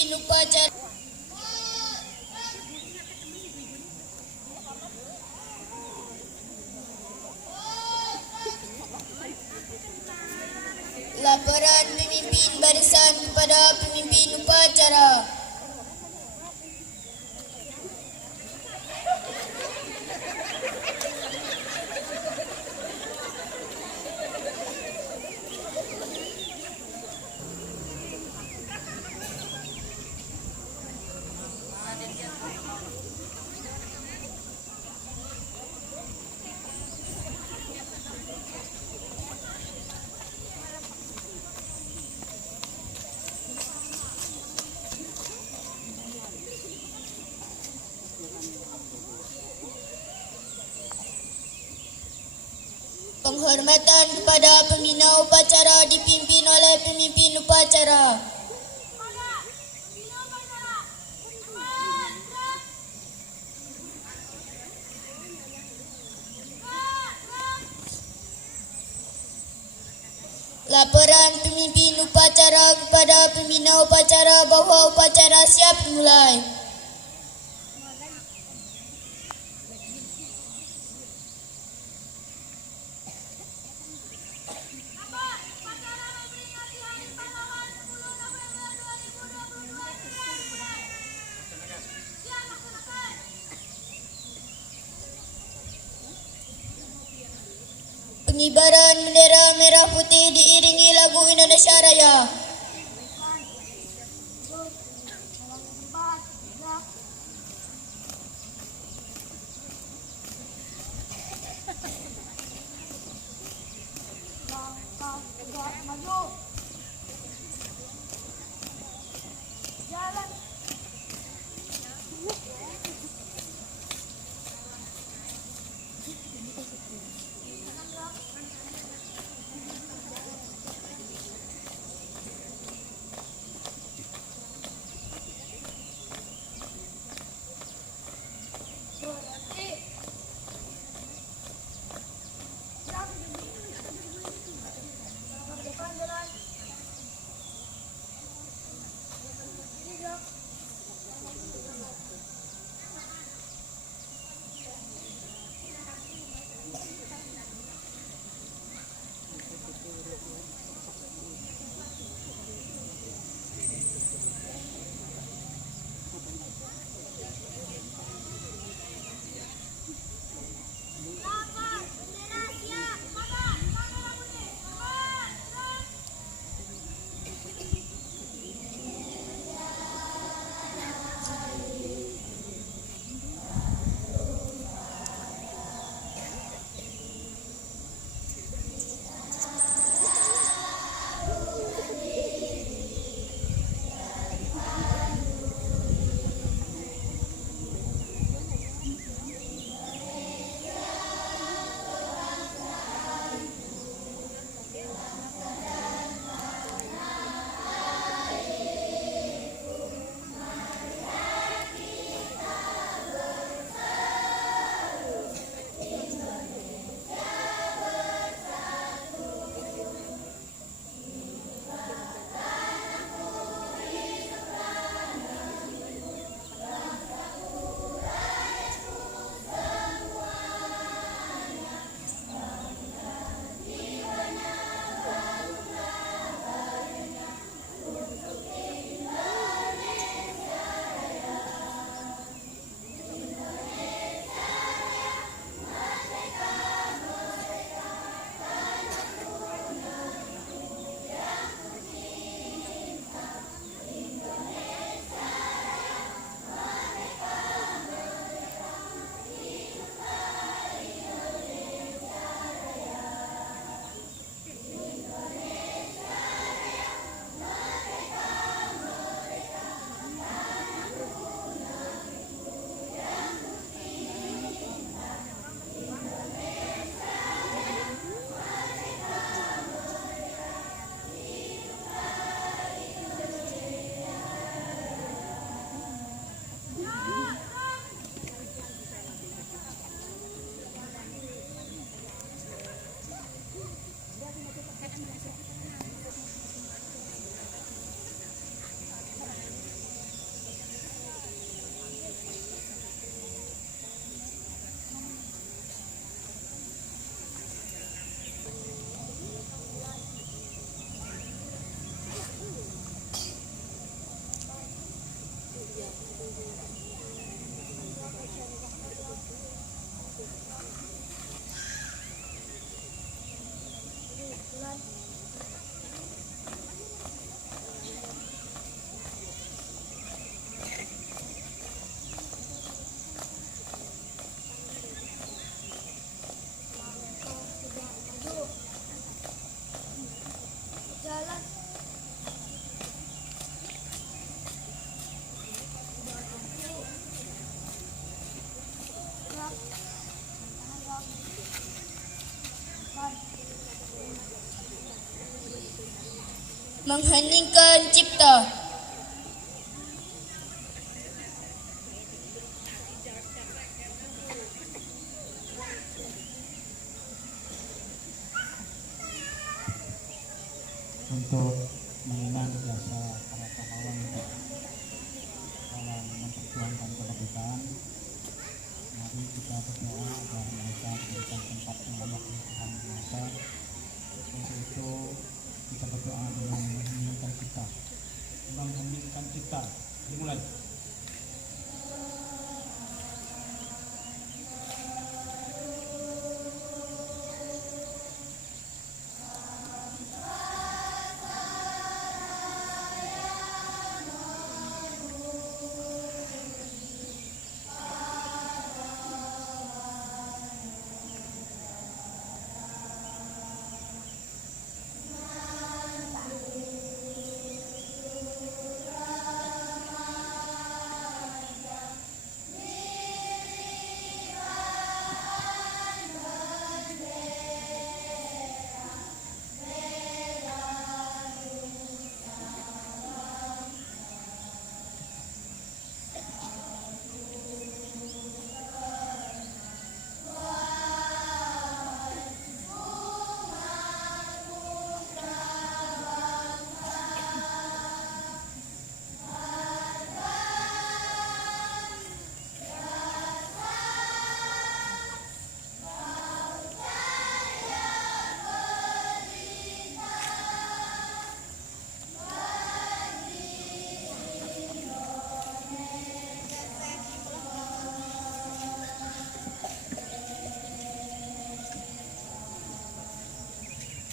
pemimpin upacara. Laporan pemimpin barisan kepada pemimpin upacara. Penghormatan kepada pembina upacara dipimpin oleh pemimpin upacara. Laporan pemimpin upacara kepada pembina upacara bahawa upacara siap dimulai. Pengibaran bendera merah putih diiringi lagu Indonesia Raya. mengheningkan cipta. Untuk mengenang jasa para pahlawan dalam memperjuangkan kemerdekaan, mari kita berdoa agar mereka diberikan tempat yang layak di Tuhan Yang Maha Esa. Untuk itu kita berdoa dengan mengheningkan cipta. Dimulai.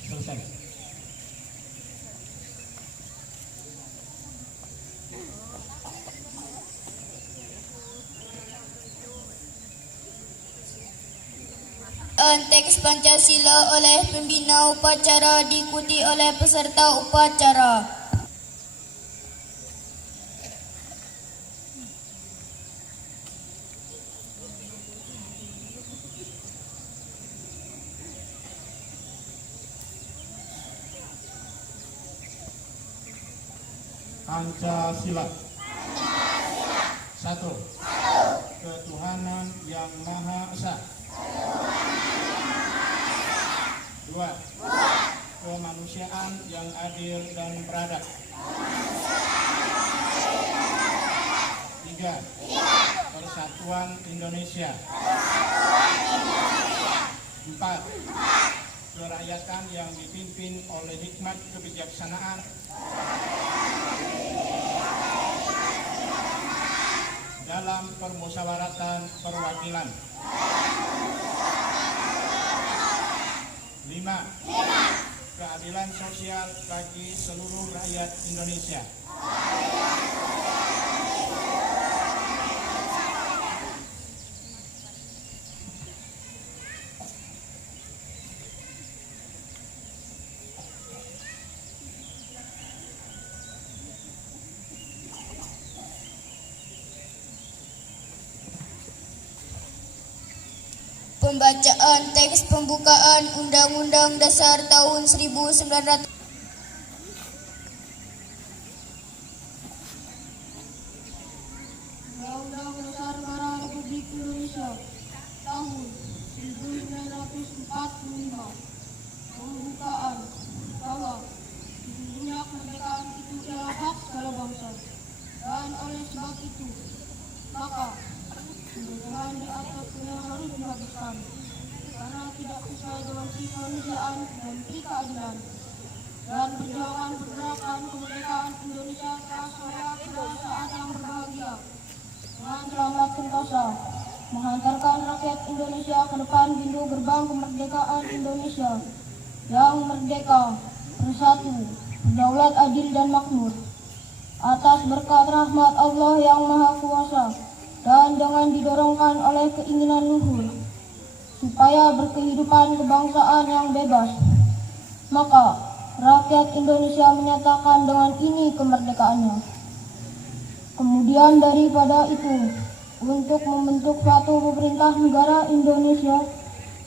Selesai. Teks Pancasila oleh pembina upacara diikuti oleh peserta upacara. Pancasila. Satu. Ketuhanan Yang Maha Esa. Dua. Kemanusiaan yang adil dan beradab. Tiga. Persatuan Indonesia. Empat. Kerakyatan yang dipimpin oleh hikmat kebijaksanaan dalam permusyawaratan perwakilan. 5. Keadilan sosial bagi seluruh rakyat Indonesia. Pembacaan teks pembukaan Undang-Undang Dasar tahun 1945. Undang-Undang Dasar Negara Republik Indonesia tahun 1945. Pembukaan bahwa sesungguhnya kemerdekaan itu adalah hak segala bangsa, dan oleh sebab itu maka kemerdekaan di atasnya harus dihabiskan karena tidak sesuai dengan kemanusiaan dan keadilan, dan perjuangan pergerakan kemerdekaan Indonesia telah sampai pada saat yang berbahagia dengan selamat sentosa menghantarkan rakyat Indonesia ke depan pintu gerbang kemerdekaan Indonesia yang merdeka, bersatu, berdaulat, adil dan makmur atas berkat rahmat Allah yang Maha Kuasa, dan dengan didorongkan oleh keinginan luhur supaya berkehidupan kebangsaan yang bebas, maka rakyat Indonesia menyatakan dengan ini kemerdekaannya. Kemudian daripada itu, untuk membentuk suatu pemerintah negara Indonesia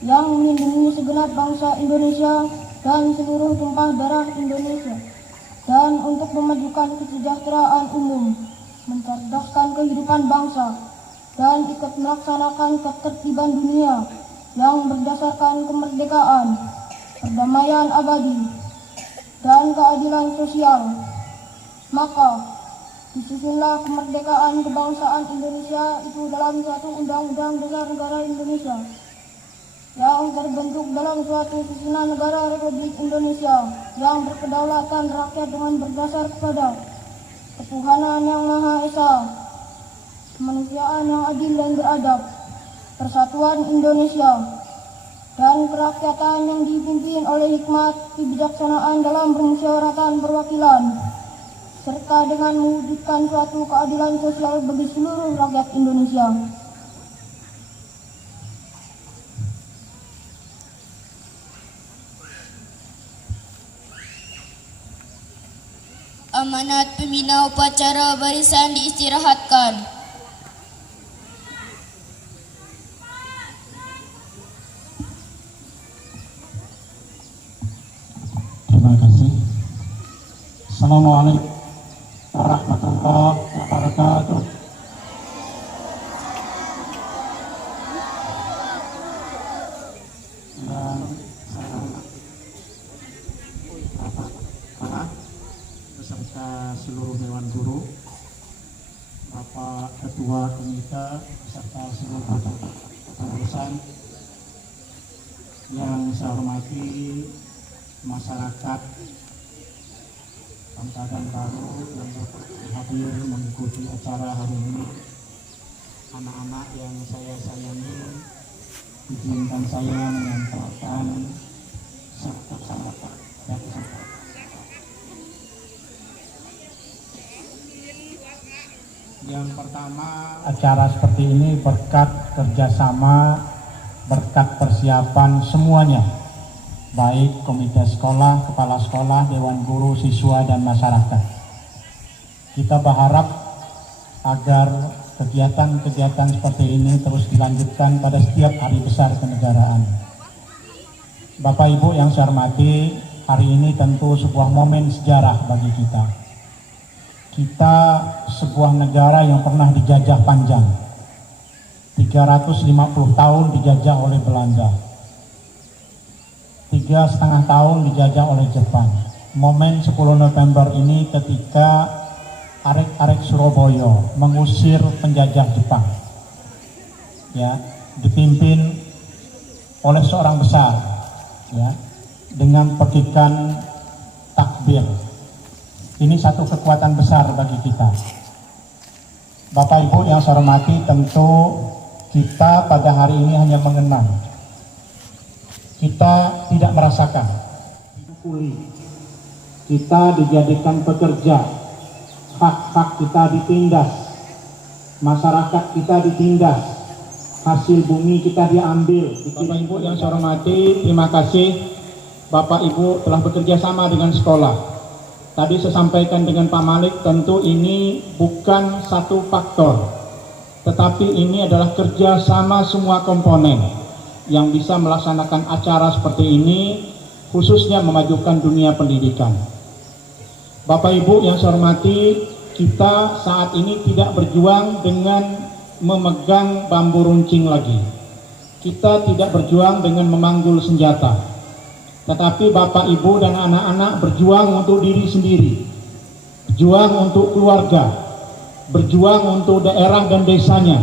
yang melindungi segenap bangsa Indonesia dan seluruh tumpah darah Indonesia, dan untuk memajukan kesejahteraan umum, mencerdaskan kehidupan bangsa, dan ikut melaksanakan ketertiban dunia yang berdasarkan kemerdekaan, perdamaian abadi, dan keadilan sosial. Maka, disusunlah kemerdekaan kebangsaan Indonesia itu dalam suatu Undang-Undang Dasar Negara Indonesia yang terbentuk dalam suatu susunan negara Republik Indonesia yang berkedaulatan rakyat dengan berdasar kepada ketuhanan yang Maha Esa, kemanusiaan yang adil dan beradab, persatuan Indonesia, dan kerakyatan yang dipimpin oleh hikmat kebijaksanaan dalam permusyawaratan perwakilan, serta dengan mewujudkan suatu keadilan sosial bagi seluruh rakyat Indonesia. Amanat pembina upacara barisan diistirahatkan. Terima kasih. Assalamualaikum warahmatullahi wabarakatuh. Dan beserta seluruh Dewan Guru, Bapak Ketua Komite beserta seluruh urusan yang saya hormati, masyarakat Bangsa dan Baru yang hadir mengikuti acara hari ini, anak-anak yang saya sayangi, izinkan saya menyampaikan satu sahabat dan yang pertama, acara seperti ini berkat kerjasama, berkat persiapan semuanya, baik komite sekolah, kepala sekolah, dewan guru, siswa, dan masyarakat. Kita berharap agar kegiatan-kegiatan seperti ini terus dilanjutkan pada setiap hari besar kenegaraan. Bapak Ibu yang saya hormati, hari ini tentu sebuah momen sejarah bagi kita. Kita sebuah negara yang pernah dijajah panjang, 350 tahun dijajah oleh Belanda, 3,5 tahun dijajah oleh Jepang. Momen 10 November ini ketika arek-arek Surabaya mengusir penjajah Jepang, ya, dipimpin oleh seorang besar, ya, dengan petikan takbir. Ini satu kekuatan besar bagi kita. Bapak Ibu yang saya hormati, tentu kita pada hari ini hanya mengenang. Kita tidak merasakan. Kita dijadikan pekerja, hak-hak kita ditindas, masyarakat kita ditindas, hasil bumi kita diambil. Bapak Ibu yang saya hormati, terima kasih Bapak Ibu telah bekerja sama dengan sekolah. Tadi saya sampaikan dengan Pak Malik, tentu ini bukan satu faktor, tetapi ini adalah kerjasama semua komponen yang bisa melaksanakan acara seperti ini, khususnya memajukan dunia pendidikan. Bapak Ibu yang saya hormati, kita saat ini tidak berjuang dengan memegang bambu runcing lagi. Kita tidak berjuang dengan memanggul senjata. Tetapi Bapak Ibu dan anak-anak berjuang untuk diri sendiri, berjuang untuk keluarga, berjuang untuk daerah dan desanya,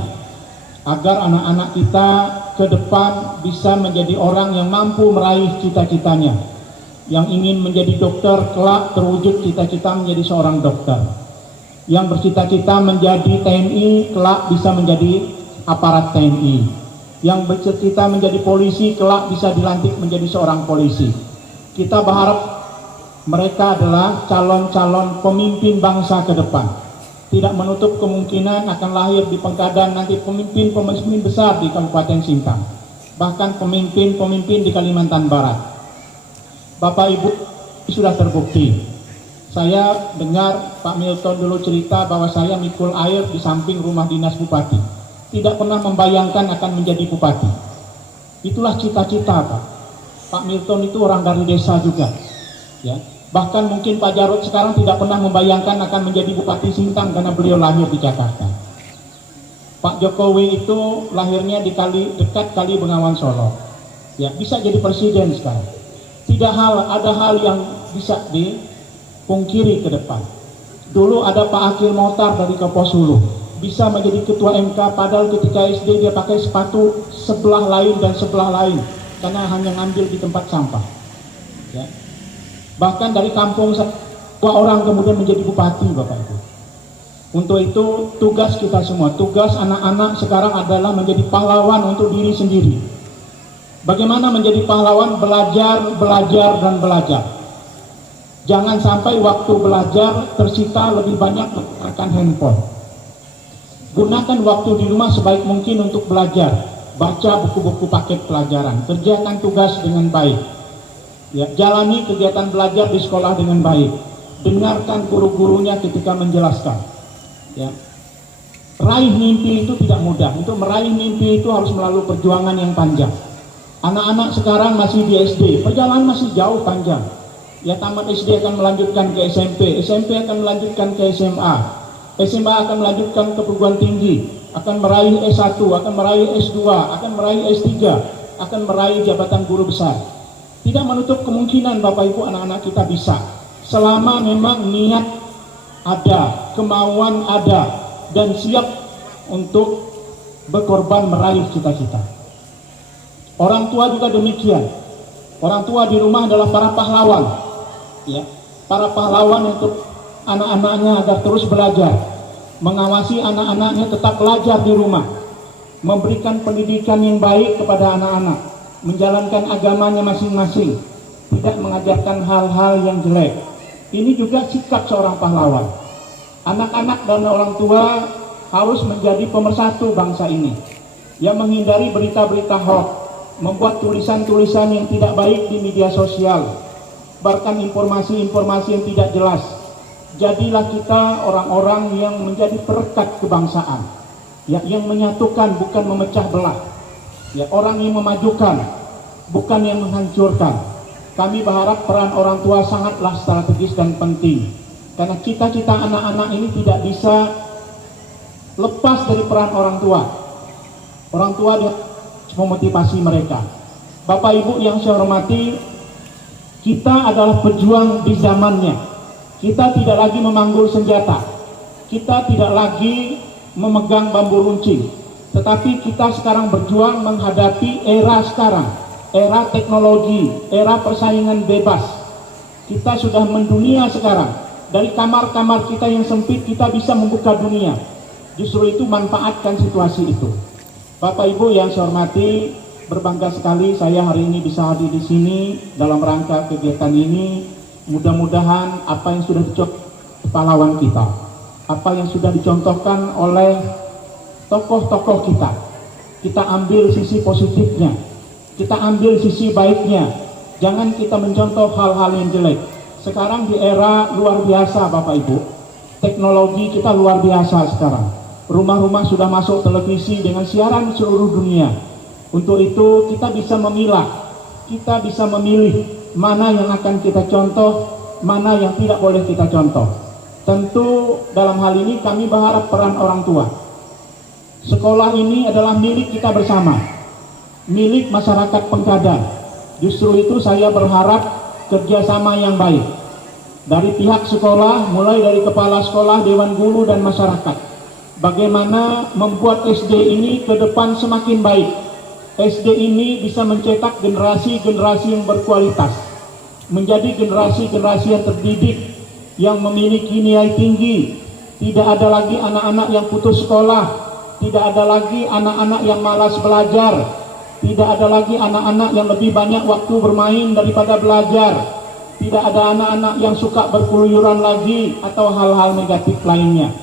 agar anak-anak kita ke depan bisa menjadi orang yang mampu meraih cita-citanya. Yang ingin menjadi dokter, kelak terwujud cita-cita menjadi seorang dokter. Yang bercita-cita menjadi TNI, kelak bisa menjadi aparat TNI. Yang bercita menjadi polisi, kelak bisa dilantik menjadi seorang polisi. Kita berharap mereka adalah calon-calon pemimpin bangsa ke depan. Tidak menutup kemungkinan akan lahir di Pengkadan nanti pemimpin-pemimpin besar di Kabupaten Sintang, bahkan pemimpin-pemimpin di Kalimantan Barat. Bapak Ibu, sudah terbukti. Saya dengar Pak Milton dulu cerita bahwa saya mikul air di samping rumah dinas bupati. Tidak pernah membayangkan akan menjadi bupati. Itulah cita-cita Pak. Pak Milton itu orang dari desa juga, ya. Bahkan mungkin Pak Jarod sekarang tidak pernah membayangkan akan menjadi Bupati Sintang karena beliau lahir di Jakarta. Pak Jokowi itu lahirnya di dekat Kali Bengawan Solo. Ya, bisa jadi presiden sekarang. Ada hal yang bisa dipungkiri ke depan. Dulu ada Pak Akil Mokhtar dari Kapuasulu, bisa menjadi ketua MK, padahal ketika SD dia pakai sepatu sebelah lain dan sebelah lain karena hanya ngambil di tempat sampah. Ya. Bahkan dari kampung dua orang kemudian menjadi bupati, Bapak Ibu. Untuk itu tugas kita semua, tugas anak-anak sekarang adalah menjadi pahlawan untuk diri sendiri. Bagaimana menjadi pahlawan? Belajar, belajar, dan belajar. Jangan sampai waktu belajar tersita lebih banyak menggunakan handphone. Gunakan waktu di rumah sebaik mungkin untuk belajar. Baca buku-buku paket pelajaran. Kerjakan tugas dengan baik. Ya, jalani kegiatan belajar di sekolah dengan baik. Dengarkan guru-gurunya ketika menjelaskan. Ya. Raih mimpi itu tidak mudah. Untuk meraih mimpi itu harus melalui perjuangan yang panjang. Anak-anak sekarang masih di SD, perjalanan masih jauh panjang. Ya, tamat SD akan melanjutkan ke SMP, SMP akan melanjutkan ke SMA, SMA akan melanjutkan ke perguruan tinggi, akan meraih S1, akan meraih S2, akan meraih S3, akan meraih jabatan guru besar. Tidak menutup kemungkinan Bapak Ibu anak-anak kita bisa, selama memang niat ada, kemauan ada, dan siap untuk berkorban meraih cita-cita. Orang tua juga demikian. Orang tua di rumah adalah para pahlawan. Ya, para pahlawan untuk anak-anaknya agar terus belajar, mengawasi anak-anaknya tetap belajar di rumah, memberikan pendidikan yang baik kepada anak-anak, menjalankan agamanya masing-masing, tidak mengajarkan hal-hal yang jelek. Ini juga sikap seorang pahlawan. Anak-anak dan orang tua harus menjadi pemersatu bangsa ini, yang menghindari berita-berita hoax, membuat tulisan-tulisan yang tidak baik di media sosial, bahkan informasi-informasi yang tidak jelas. Jadilah kita orang-orang yang menjadi perekat kebangsaan, ya, yang menyatukan bukan memecah belah, ya, orang yang memajukan bukan yang menghancurkan. Kami berharap peran orang tua sangatlah strategis dan penting, karena cita-cita anak-anak ini tidak bisa lepas dari peran orang tua. Orang tua dia memotivasi mereka. Bapak Ibu yang saya hormati, kita adalah pejuang di zamannya. Kita tidak lagi memanggul senjata, kita tidak lagi memegang bambu runcing, tetapi kita sekarang berjuang menghadapi era sekarang, era teknologi, era persaingan bebas. Kita sudah mendunia sekarang. Dari kamar-kamar kita yang sempit, kita bisa membuka dunia. Justru itu manfaatkan situasi itu. Bapak Ibu yang saya hormati, berbangga sekali saya hari ini bisa hadir di sini dalam rangka kegiatan ini. Mudah-mudahan apa yang sudah dicontohkan pahlawan kita, apa yang sudah dicontohkan oleh tokoh-tokoh kita ambil sisi positifnya, kita ambil sisi baiknya. Jangan kita mencontoh hal-hal yang jelek. Sekarang di era luar biasa Bapak Ibu, teknologi kita luar biasa sekarang. Rumah-rumah sudah masuk televisi dengan siaran seluruh dunia. Untuk itu kita bisa memilah, kita bisa memilih mana yang akan kita contoh, mana yang tidak boleh kita contoh. Tentu dalam hal ini kami berharap peran orang tua. Sekolah ini adalah milik kita bersama, milik masyarakat Pengkadan. Justru itu saya berharap kerjasama yang baik dari pihak sekolah, mulai dari kepala sekolah, dewan guru, dan masyarakat. Bagaimana membuat SD ini ke depan semakin baik. SD ini bisa mencetak generasi-generasi yang berkualitas, menjadi generasi-generasi yang terdidik, yang memiliki nilai tinggi. Tidak ada lagi anak-anak yang putus sekolah, tidak ada lagi anak-anak yang malas belajar, tidak ada lagi anak-anak yang lebih banyak waktu bermain daripada belajar, tidak ada anak-anak yang suka berkeluyuran lagi atau hal-hal negatif lainnya.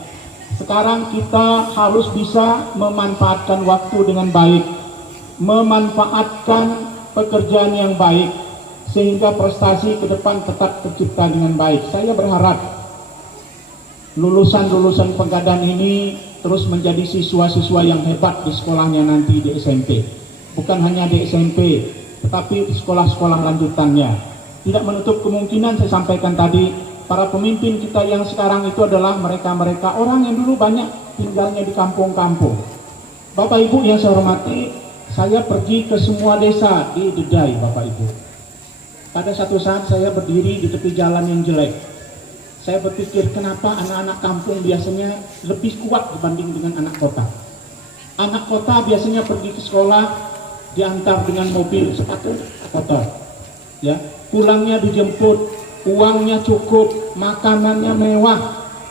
Sekarang kita harus bisa memanfaatkan waktu dengan baik, memanfaatkan pekerjaan yang baik, sehingga prestasi ke depan tetap tercipta dengan baik. Saya berharap lulusan-lulusan Pengkadan ini terus menjadi siswa-siswa yang hebat di sekolahnya nanti di SMP. Bukan hanya di SMP, tetapi di sekolah-sekolah lanjutannya. Tidak menutup kemungkinan saya sampaikan tadi, para pemimpin kita yang sekarang itu adalah mereka-mereka orang yang dulu banyak tinggalnya di kampung-kampung. Bapak Ibu yang saya hormati, saya pergi ke semua desa di Dedai, Bapak Ibu. Pada satu saat saya berdiri di tepi jalan yang jelek. Saya berpikir, kenapa anak-anak kampung biasanya lebih kuat dibanding dengan anak kota. Anak kota biasanya pergi ke sekolah, diantar dengan mobil, sepatu kotor. Ya, pulangnya dijemput, uangnya cukup, makanannya mewah,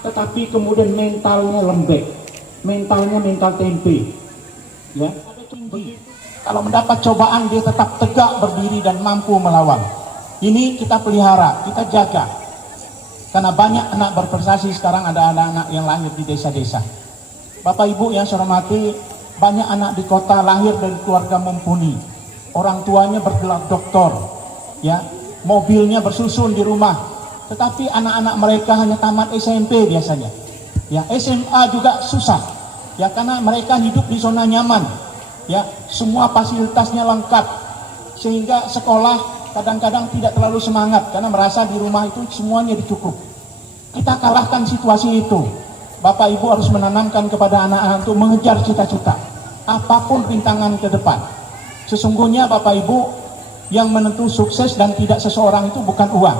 tetapi kemudian mentalnya lembek, mental tempe. Ya, kalau mendapat cobaan dia tetap tegak berdiri dan mampu melawan. Ini kita pelihara, kita jaga. Karena banyak anak berprestasi sekarang, ada anak-anak yang lahir di desa-desa. Bapak Ibu yang saya hormati, banyak anak di kota lahir dari keluarga mumpuni. Orang tuanya bergelar doktor, ya, mobilnya bersusun di rumah. Tetapi anak-anak mereka hanya tamat SMP biasanya. Ya, SMA juga susah. Ya, karena mereka hidup di zona nyaman. Ya, semua fasilitasnya lengkap. Sehingga sekolah kadang-kadang tidak terlalu semangat karena merasa di rumah itu semuanya dicukup. Kita kalahkan situasi itu. Bapak Ibu harus menanamkan kepada anak-anak untuk mengejar cita-cita, apapun rintangan ke depan. Sesungguhnya Bapak Ibu, yang menentu sukses dan tidak seseorang itu bukan uang,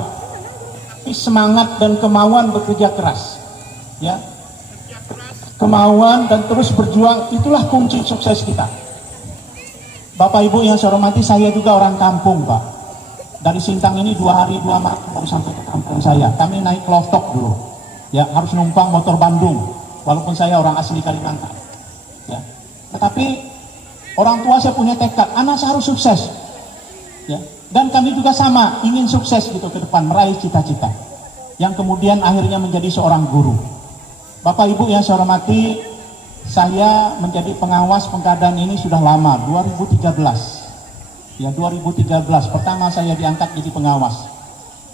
tapi semangat dan kemauan bekerja keras. Ya, kemauan dan terus berjuang, itulah kunci sukses kita. Bapak Ibu yang saya hormati, saya juga orang kampung, Pak. Dari Sintang ini 2 hari 2 malam baru sampai ke kampung saya. Kami naik Klostok dulu. Ya, harus numpang motor Bandung. Walaupun saya orang asli Kalimantan. Ya. Tetapi orang tua saya punya tekad, anak saya harus sukses. Ya. Dan kami juga sama, ingin sukses gitu ke depan, meraih cita-cita. Yang kemudian akhirnya menjadi seorang guru. Bapak Ibu yang saya hormati, saya menjadi pengawas Pengkadan ini sudah lama, 2013. Ya, 2013 pertama saya diangkat jadi pengawas.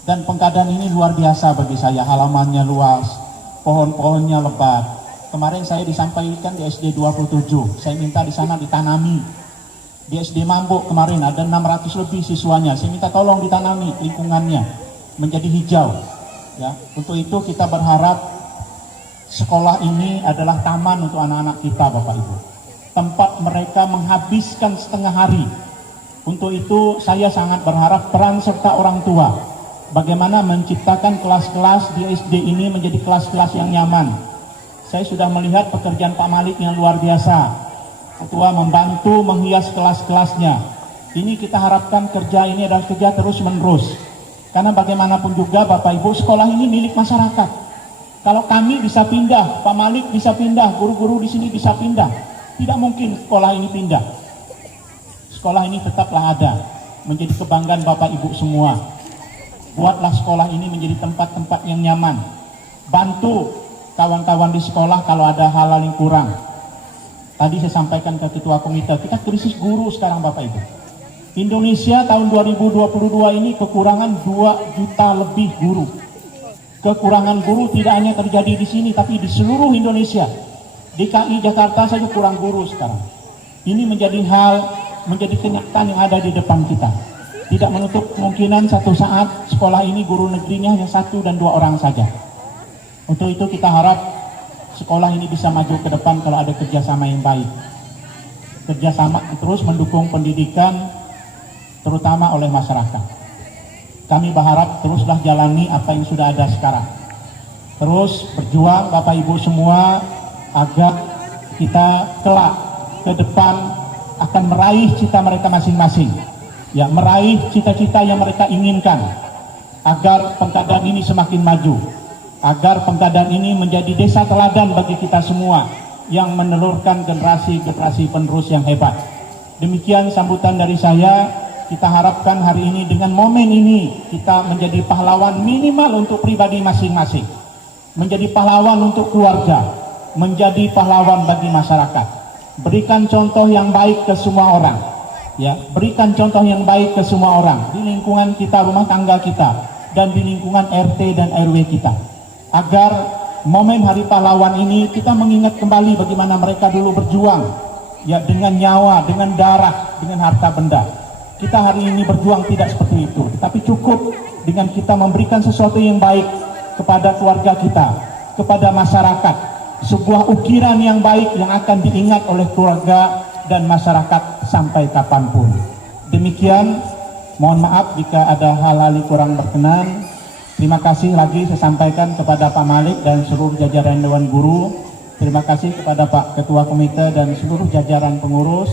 Dan Pengkadan ini luar biasa bagi saya, halamannya luas, pohon-pohonnya lebat. Kemarin saya disampaikan di SD 27, saya minta di sana ditanami. Di SD Mambuk kemarin ada 600 lebih siswanya, saya minta tolong ditanami lingkungannya menjadi hijau. Ya, untuk itu kita berharap sekolah ini adalah taman untuk anak-anak kita, Bapak Ibu. Tempat mereka menghabiskan setengah hari. Untuk itu saya sangat berharap peran serta orang tua. Bagaimana menciptakan kelas-kelas di SD ini menjadi kelas-kelas yang nyaman. Saya sudah melihat pekerjaan Pak Malik yang luar biasa. Ketua membantu menghias kelas-kelasnya. Ini kita harapkan kerja ini adalah kerja terus-menerus. Karena bagaimanapun juga Bapak Ibu, sekolah ini milik masyarakat. Kalau kami bisa pindah, Pak Malik bisa pindah, guru-guru di sini bisa pindah. Tidak mungkin sekolah ini pindah. Sekolah ini tetaplah ada, menjadi kebanggaan Bapak Ibu semua. Buatlah sekolah ini menjadi tempat-tempat yang nyaman. Bantu kawan-kawan di sekolah kalau ada hal-hal yang kurang. Tadi saya sampaikan ke Ketua Komite, kita krisis guru sekarang Bapak Ibu. Indonesia tahun 2022 ini kekurangan 2 juta lebih guru. Kekurangan guru tidak hanya terjadi di sini, tapi di seluruh Indonesia. DKI Jakarta saja kurang guru sekarang. Ini menjadi kenyataan yang ada di depan kita. Tidak menutup kemungkinan satu saat sekolah ini guru negerinya hanya 1 dan 2 orang saja. Untuk itu kita harap sekolah ini bisa maju ke depan kalau ada kerjasama yang baik. Kerjasama terus mendukung pendidikan terutama oleh masyarakat. Kami berharap teruslah jalani apa yang sudah ada sekarang. Terus berjuang Bapak Ibu semua agar kita kelak ke depan akan meraih cita mereka masing-masing, ya, meraih cita-cita yang mereka inginkan, agar Pengkadan ini semakin maju, agar Pengkadan ini menjadi desa teladan bagi kita semua yang menelurkan generasi-generasi penerus yang hebat. Demikian sambutan dari saya. Kita harapkan hari ini dengan momen ini kita menjadi pahlawan minimal untuk pribadi masing-masing, menjadi pahlawan untuk keluarga, menjadi pahlawan bagi masyarakat. Berikan contoh yang baik ke semua orang, ya, berikan contoh yang baik ke semua orang di lingkungan kita, rumah tangga kita, dan di lingkungan RT dan RW kita, agar momen Hari Pahlawan ini kita mengingat kembali bagaimana mereka dulu berjuang, ya, dengan nyawa, dengan darah, dengan harta benda. kita hari ini berjuang tidak seperti itu, tapi cukup dengan kita memberikan sesuatu yang baik kepada keluarga kita, kepada masyarakat, sebuah ukiran yang baik yang akan diingat oleh keluarga dan masyarakat sampai kapanpun. Demikian, mohon maaf jika ada hal-hal yang kurang berkenan. Terima kasih lagi saya sampaikan kepada Pak Malik dan seluruh jajaran Dewan Guru. Terima kasih kepada Pak Ketua Komite dan seluruh jajaran pengurus.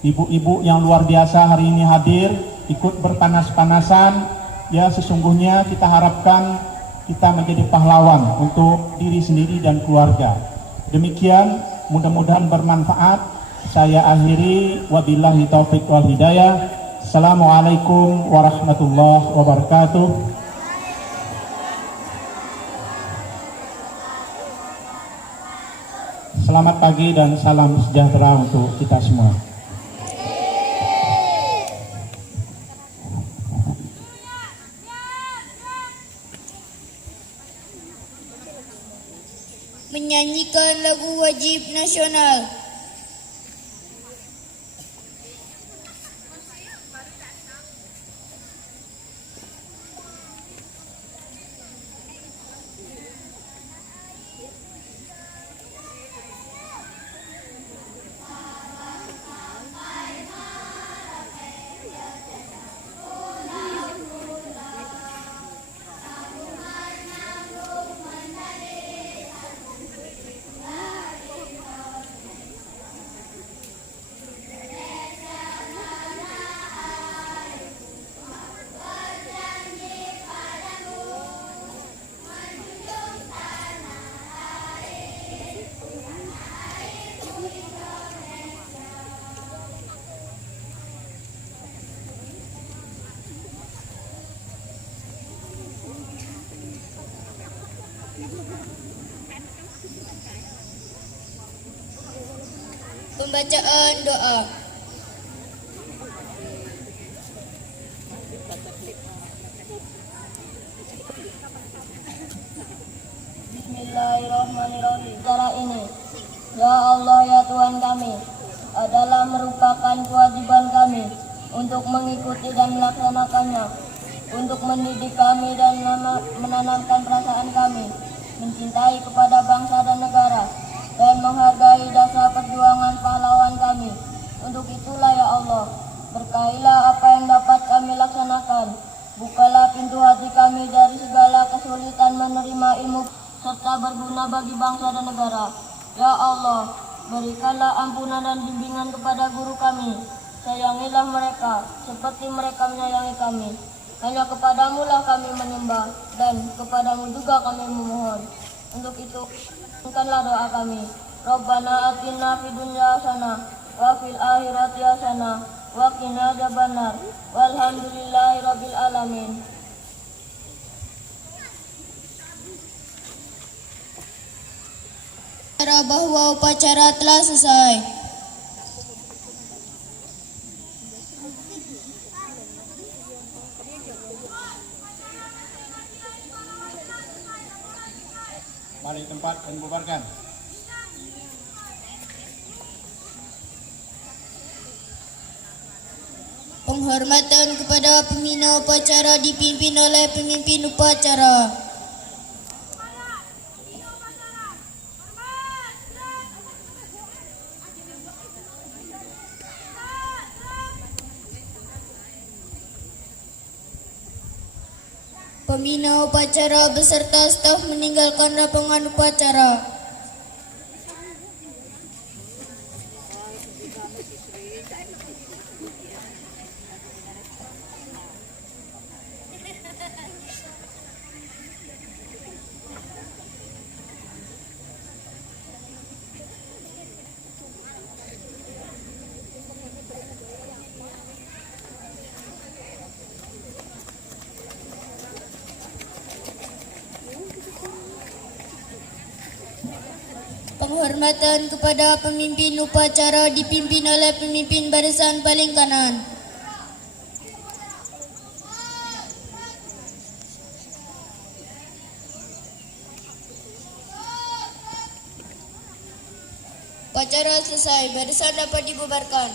Ibu-ibu yang luar biasa hari ini hadir, ikut berpanas-panasan. Ya, sesungguhnya kita harapkan kita menjadi pahlawan untuk diri sendiri dan keluarga. Demikian, mudah-mudahan bermanfaat. Saya akhiri, wabillahi taufiq wal hidayah. Assalamualaikum warahmatullahi wabarakatuh. Selamat pagi dan salam sejahtera untuk kita semua. Menyanyikan lagu wajib nasional. Pembacaan doa. Bismillahirrahmanirrahim. Cara ini, ya Allah ya Tuhan kami, adalah merupakan kewajiban kami untuk mengikuti dan melaksanakannya, untuk mendidik kami dan menanamkan perasaan kami, mencintai kepada bangsa dan negara, dan menghargai jasa perjuangan pahlawan kami. Untuk itulah ya Allah, berkahilah apa yang dapat kami laksanakan. Bukalah pintu hati kami dari segala kesulitan menerima ilmu serta berguna bagi bangsa dan negara. Ya Allah, berikanlah ampunan dan bimbingan kepada guru kami. Sayangilah mereka seperti mereka menyayangi kami. Hanya kepadamu lah kami menyembah, dan kepadamu juga kami memohon. Untuk itu, dengarkanlah doa kami. Rabbana atina fid dunya hasanah wa fil akhirati hasanah wa qina adzabannar. Walhamdulillahirabbil alamin. Bahwa upacara telah selesai. Balik tempat dan bubarkan. Penghormatan kepada pembina upacara dipimpin oleh pemimpin upacara. Pembina upacara beserta staf meninggalkan lapangan upacara. Penghormatan kepada pemimpin upacara dipimpin oleh pemimpin barisan paling kanan. Upacara selesai, barisan dapat dibubarkan.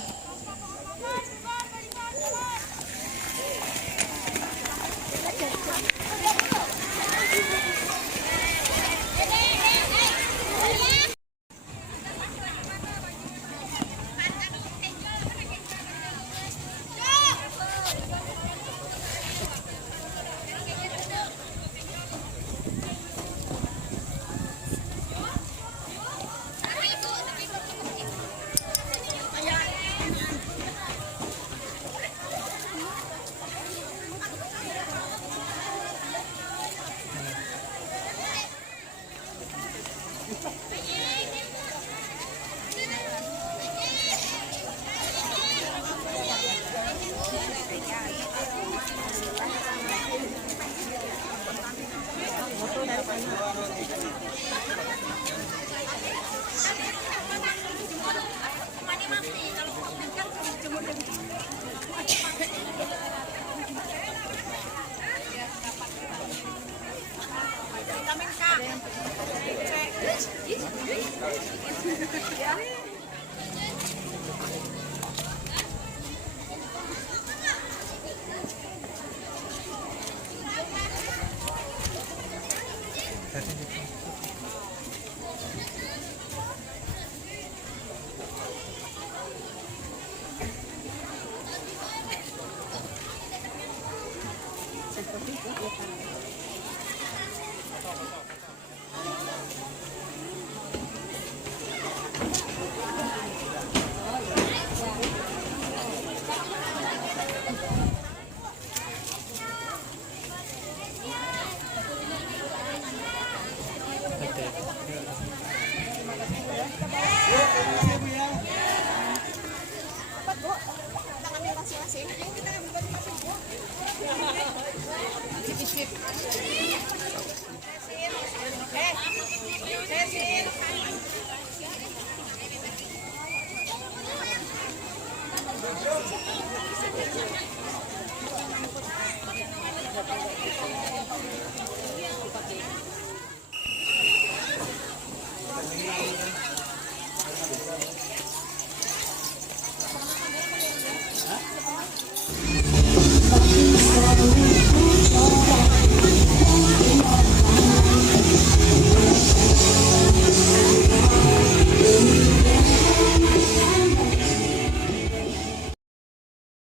Masing-masing. Kita ambil masing-masing, Bu.